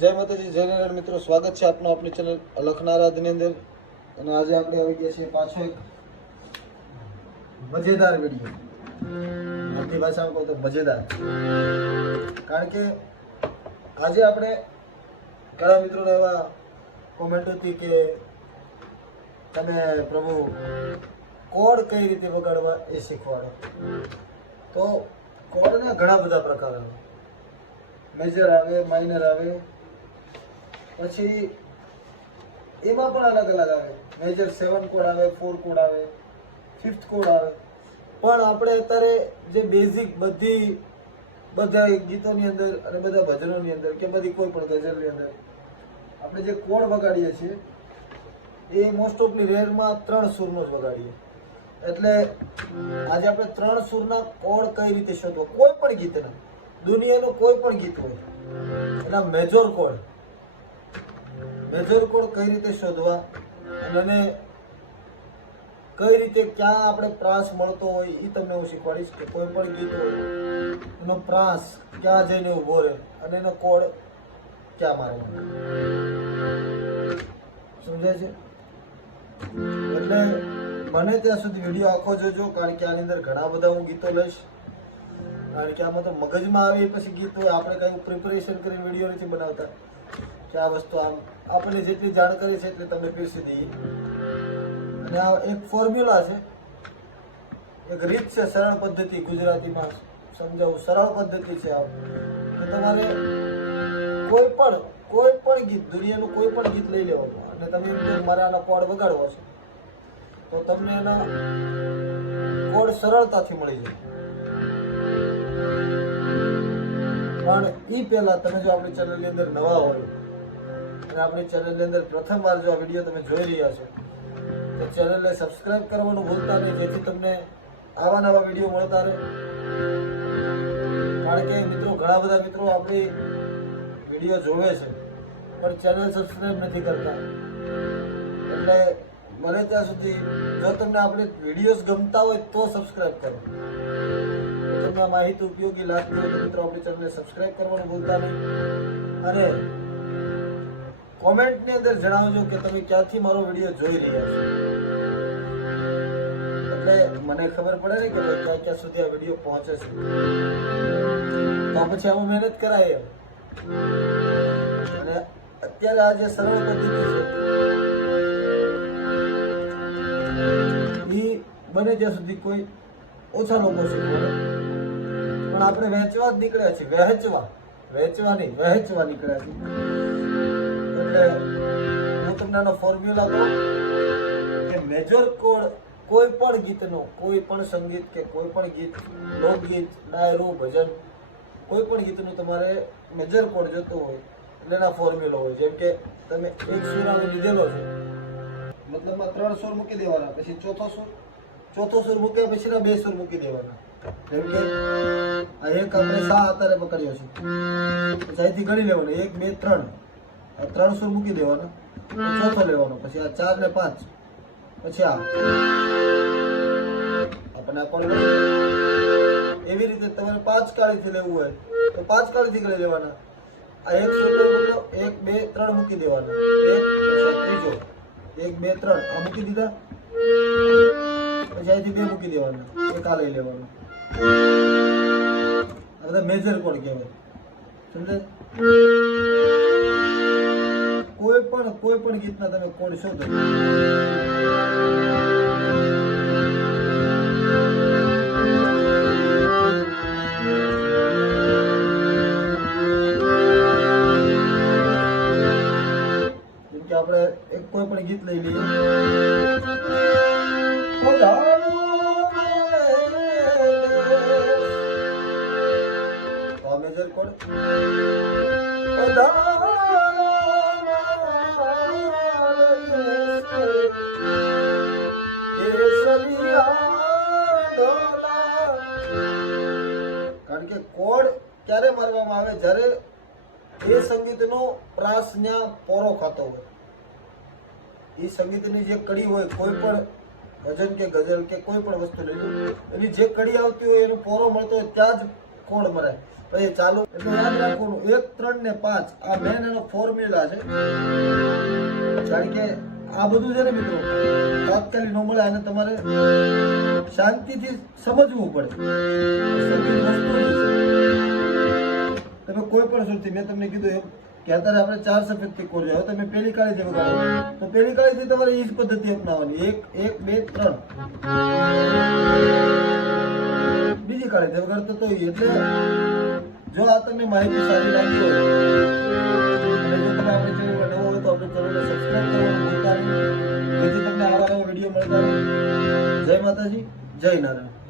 જય માતાજી, જય નારાયણ મિત્રો, સ્વાગત છે આપનું આપણી ચેનલ અલખના આરાધની અંદર. અને આજે આપણે આવી ગયા છીએ પાછો એક મજેદાર વિડીયો. આપણી ભાષામાં કહું તો મજેદાર, કારણ કે આજે આપણે ઘણા મિત્રોને એવા કોમેન્ટ હતી કે તમે પ્રભુ કોડ કઈ રીતે વગાડવા એ શીખવાડો. તો કોડના ઘણા બધા પ્રકાર આવે, મેજર આવે, માઇનર આવે, પછી એમાં પણ અલગ અલગ આવે. મેજર 7 કોડ આવે, 4 કોડ આવે, 5th કોડ આવે. પણ આપણે અત્યારે જે બેઝિક બધા ગીતોની અંદર અને બધા ભજનોની અંદર કે બધી કોઈ પણ ગઝલની અંદર આપણે જે કોડ વગાડીએ છીએ એ મોસ્ટ ઓફલી રેરમાં 3 સૂરનો જ વગાડીએ. એટલે આજે આપણે 3 સૂરના કોડ કઈ રીતે શોધવા, કોઈ પણ ગીતના, દુનિયાનું કોઈ પણ ગીત હોય એના મેજર કોડ કઈ રીતે શોધવા અને કઈ રીતે ક્યાં આપણે પ્રાસ મળતો હોય એ તમને હું શીખવાડીશ. કે કોઈ પણ ગીત હોય એનો પ્રાસ ક્યાં જઈને ઊભો રહે અને એનો કોડ ક્યાં મારવાનો, સમજાય છે? એટલે મને ત્યાં સુધી વિડીયો આખો જોજો, કારણ કે આની અંદર ઘણા બધા હું ગીતો લઈશ. કારણ કે આમાં તો મગજમાં આવે પછી ગીત હોય, આપણે કઈ પ્રિપેરેશન કરીને વિડીયો નથી બનાવતા કે આ વસ્તુ આમ આપણને જેટલી જાણકારી છે એટલે તમે પીરસી દઈએ. અને આ એક ફોર્મ્યુલા છે, એક રીત છે, સરળ પદ્ધતિ, ગુજરાતીમાં સમજાવું સરળ પદ્ધતિ છે. આ તમારે કોઈ પણ ગીત, દુનિયાનું કોઈ પણ ગીત લઈ લેવાનું અને તમે મારે આના કોડ વગાડવો છે તો તમને એના કોડ સરળતાથી મળી જાય. પણ એ પહેલા તમે જો આપણી ચેનલની અંદર નવા હોય અને આપણી ચેનલની અંદર પ્રથમવાર જો આ વિડીયો તમે જોઈ રહ્યા છો તો ચેનલને સબસ્ક્રાઇબ કરવાનું ભૂલતા નહીં, જેથી તમને આવા નવા વિડીયો મળતા રહે. કારણ કે મિત્રો, ઘણા બધા મિત્રો આપણી વિડીયો જોવે છે પણ ચેનલ સબસ્ક્રાઇબ નથી કરતા. એટલે મને ત્યાં સુધી જો તમને આપણે વિડીયોઝ ગમતા હોય તો સબસ્ક્રાઇબ કરો. તમને આ માહિતી ઉપયોગી લાગતી હોય તો મિત્રો આપણી ચેનલને સબસ્ક્રાઇબ કરવાનું ભૂલતા નહીં. અને કોમેન્ટની અંદર જણાવજો કે તમે ક્યાંથી મારો વિડીયો જોઈ રહ્યા છો, એટલે મને ખબર પડે ને કે ક્યાં ક્યાં સુધી આ વિડીયો પહોંચે છે. તો પછી આમાં મહેનત કરાય એમ. અને અત્યારે આ જે સરળ પદ્ધતિ છે એ બને ત્યાં સુધી કોઈ ઓછા લોકો શીખવાડે, પણ આપણે વહેંચવા જ નીકળ્યા છીએ. વહેંચવા નીકળ્યા છીએ. એટલે હું તમને આનો ફોર્મ્યુલા કહું કે મેજર કોડ કોઈ પણ ગીતનો, કોઈ પણ સંગીત કે કોઈ પણ ગીત, લોકગીત, ડાયરો, ભજન, કોઈ પણ ગીતનું તમારે મેજર કોડ જોતો હોય એટલે એના ફોર્મ્યુલા હોય. જેમ કે તમે એક સૂર આનો લીધેલો છે, મતલબમાં 3 સૂર મૂકી દેવાના, પછી ચોથો સૂર મૂક્યા પછીના 2 સૂર મૂકી દેવાના. જેમ કે આ એક આપણે સા અત્યારે પકડ્યો છે, પછી અહીંથી ગણી લેવાનું 1 2 3, આ 3 સૂર મૂકી દેવાના, ચોથો લેવાનો, પછી આ 4 ને 5, પછી આ આપણે આ કોડ. એવી રીતે તમારે 5 કાળીથી લેવું હોય તો 5 કાળીથી ગણી લેવાના. આ એક સૂર મૂક્યો, 1 2 3 મૂકી દેવાના, એક ત્રીજો 1 2 3 આ મૂકી દીધા, પછી અહીંથી 2 મૂકી દેવાના, એક આ લઈ લેવાનું. આ બધા મેજર કોડ કહેવાય, સમજે? કોઈ પણ ગીતના તમે કોડ શોધો. જેમ કે આપણે કોઈ પણ ગીત લઈ લઈએ, મેજર કોડ કારણ કે કોડ ક્યારે મારવામાં આવે? જ્યારે એ સંગીતનો પ્રાસ ન્યા પોરો ખાતો હોય. એ સંગીતની જે કડી હોય, કોઈ પણ ભજન કે ગઝલ કે કોઈ પણ વસ્તુ લઈ લો, એની જે કડી આવતી હોય એનો પોરો મળતો હોય ત્યાં જ કોડ મરાય. પછી ચાલુ એટલે યાદ રાખવાનું 1 3 ને 5 આ મેન એનો ફોર્મ્યુલા છે. કારણ કે આ બધું છે ને મિત્રો તાત્કાલિક ન મળે, અને તમારે શાંતિથી સમજવું પડે. સગીર વસ્તુ જ છે. તમે કોઈ પણ સુરથી મેં તમને કીધું એમ કે અત્યારે આપણે 4 સફેદથી કોર છે. હવે તમે પેલી કાળીથી વગાડો તો પેલી કાળીથી તમારે એ જ પદ્ધતિ અપનાવવાની. 1 1 2 3 બીજી કાળીથી વગાડતો તો એટલે જો આ તમને માહિતી સારી લાગી હોય અને જો તમે આપણી ચેનલમાં નવો હોય તો આપણી ચેનલને સબસ્ક્રાઇબ કરવાનું ભૂલતા નહીં, જેથી તમને આવા નવા વિડીયો મળતા રહે. જય માતાજી, જય નારાયણ.